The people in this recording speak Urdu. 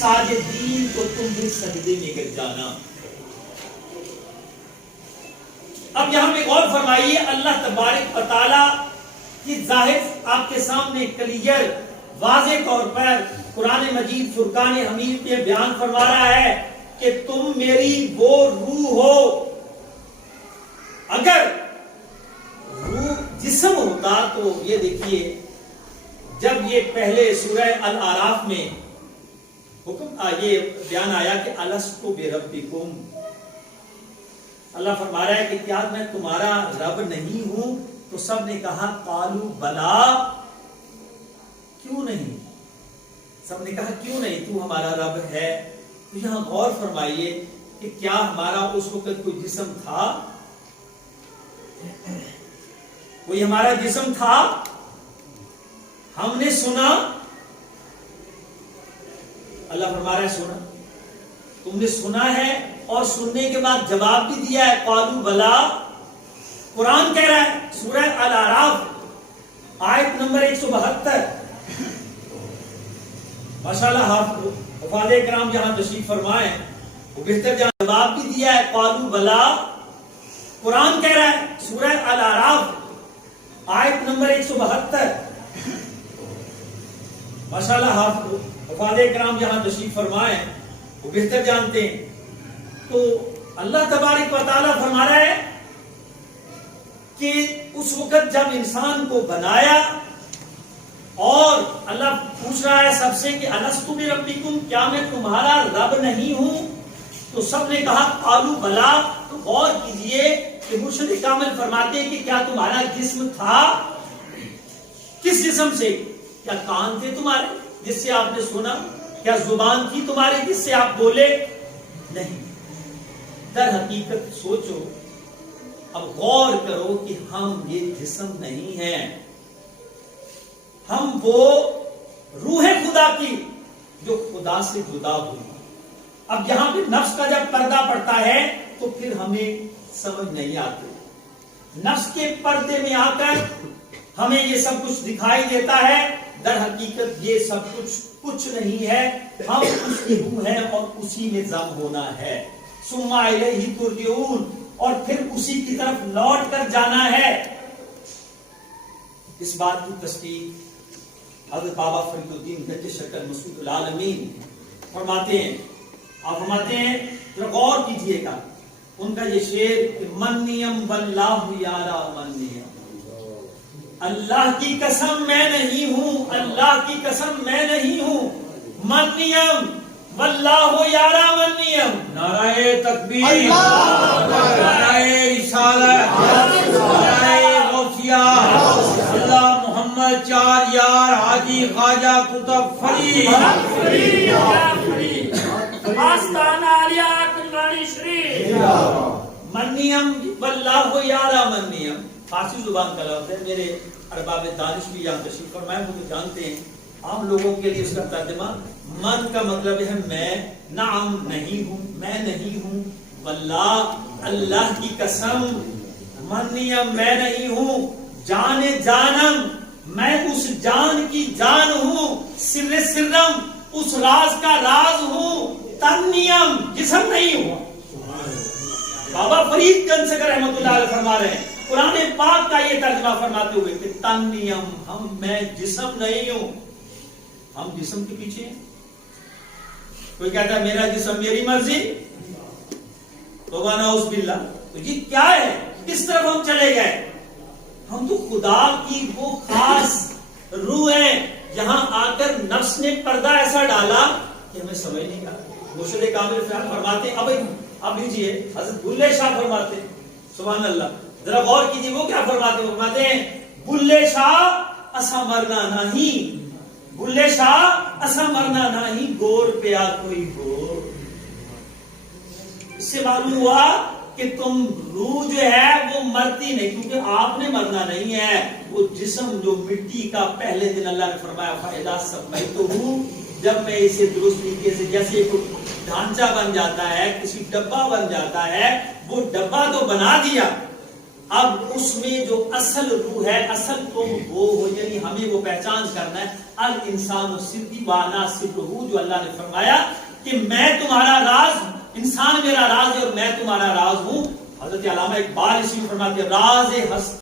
ساجدین کو تم بھی سجدے میں گر جانا. اب یہاں پہ غور فرمائیے, اللہ تبارک و تعالی کی ظاہر آپ کے سامنے کلیئر واضح طور پر قرآن مجید فرقان حمید میں بیان فرما رہا ہے کہ تم میری وہ روح ہو. اگر روح جسم ہوتا تو یہ دیکھیے, جب یہ پہلے سورہ الاعراف میں حکم یہ بیان آیا کہ الست بربکم, اللہ فرما رہا ہے کہ کیا میں تمہارا رب نہیں ہوں؟ تو سب نے کہا قالوا بلا, کیوں نہیں؟ سب نے کہا کیوں نہیں, تو ہمارا رب ہے. تو یہاں غور فرمائیے کہ کیا ہمارا اس وقت کوئی جسم تھا؟ کوئی ہمارا جسم تھا؟ ہم نے سنا, اللہ فرما رہا ہے سنا, تم نے سنا ہے اور سننے کے بعد جواب بھی دیا ہے قالوا بلا. قرآن کہہ رہا ہے سورہ الاعراف آیت نمبر 172. ماشاءاللہ حفاظ کرام جہاں تشریف فرمائے وہ بہتر جہاں جواب بھی دیا ہے قالوا بلا. قرآن کہہ رہا ہے سورہ الاعراف آیت نمبر 172. ماشاءاللہ حفاظ کرام جہاں تشریف فرمائے وہ بہتر جانتے ہیں. تو اللہ تبارک و تعالیٰ فرما رہا ہے کہ اس وقت جب انسان کو بنایا اور اللہ پوچھ رہا ہے سب سے کہ الست بربکم, کیا میں تمہارا رب نہیں ہوں؟ تو سب نے کہا قالوا بلا. تو غور کیجئے کہ مرشد کامل فرماتے ہیں کہ کیا تمہارا جسم تھا؟ کس جسم سے؟ کیا کان تھے تمہارے جس سے آپ نے سنا؟ کیا زبان تھی تمہاری جس سے آپ بولے؟ نہیں. در حقیقت سوچو, اب غور کرو کہ ہم یہ جسم نہیں ہیں, ہم وہ روح خدا کی جو خدا سے جدا ہوئی. اب یہاں پہ نفس کا جب پردہ پڑتا ہے تو پھر ہمیں سمجھ نہیں آتی. نفس کے پردے میں آ کر ہمیں یہ سب کچھ دکھائی دیتا ہے, در حقیقت یہ سب کچھ نہیں ہے. ہم اس کی روح ہیں اور اسی میں ضم ہونا ہے. ثم الیہ ترجعون, اور پھر اسی کی طرف لوٹ کر جانا ہے. اس بات کی تصدیق حضرت بابا فرید الدین گنج شکر مسعود العالمین فرماتے ہیں. آپ فرماتے ہیں, ذرا غور کیجئے گا ان کا یہ شعر, منیم واللہ یارا منیم, اللہ کی قسم میں نہیں ہوں, اللہ کی قسم میں نہیں ہوں, منیم واللہ یارا منیم. نعرہ تکبیر, نعرہ رسالت, نعرہ غوثیہ, اللہ محمد چار یار حاجی خواجہ قطب فرید, آستانہ علیہ کنگانی شریف. منیم واللہ یارا منیم فارسی زبان کا لفظ ہے. میرے ارباب دانش بھی یہاں تشریف فرمائے, وہ تو جانتے ہیں. عام لوگوں کے لیے اس کا ترجمہ من کا مطلب ہے میں, نعم نہیں ہوں, میں نہیں ہوں, واللہ اللہ کی قسم, منیم میں نہیں ہوں, جان جانم میں اس جان کی جان ہوں, سر سرم اس راز کا راز ہوں, تنیم جسم نہیں ہوں. بابا فرید گنج شکر رحمۃ اللہ علیہ فرما رہے ہیں قرآن پاک کا یہ ترجمہ فرماتے ہوئے کہ تنیم, ہم میں جسم نہیں ہوں. ہم جسم کے پیچھے ہیں. کوئی کہتا ہے میرا جسم میری مرضی, توبہ نعوذ باللہ. تو یہ کیا ہے, کس طرف ہم چلے گئے؟ ہم تو خدا کی وہ خاص روح ہے. یہاں آ کر نفس نے پردہ ایسا ڈالا کہ ہمیں سمجھ نہیں آتا. مرشد کامل فرماتے ہیں, اب لیجیے حضرت بلے شاہ فرماتے ہیں, سبحان اللہ, ذرا غور کیجیے وہ کیا فرماتے ہیں. فرماتے ہیں بلے شاہ اسا مرنا نہیں, بلے شاہ اسا مرنا نہیں, گور پیا کوئی گور. اس سے معلوم ہوا کہ تم روح جو ہے وہ مرتی نہیں, کیونکہ آپ نے مرنا نہیں ہے. وہ جسم جو مٹی کا پہلے دن اللہ نے فرمایا فائدہ سب میں تو ہوں, جب میں اسے درست طریقے سے, جیسے کوئی ڈھانچہ بن جاتا ہے, کسی ڈبہ بن جاتا ہے, وہ ڈبہ تو بنا دیا, اب اس میں جو اصل روح ہے, اصل تم وہ ہو, یعنی ہمیں وہ پہچان کرنا ہے. الانسان سری وانا سرہ، جو اللہ نے فرمایا کہ میں تمہارا راز، انسان میرا راز ہے اور میں تمہارا راز ہوں. حضرت علامہ اقبال اسی میں فرماتے ہیں راز ہستی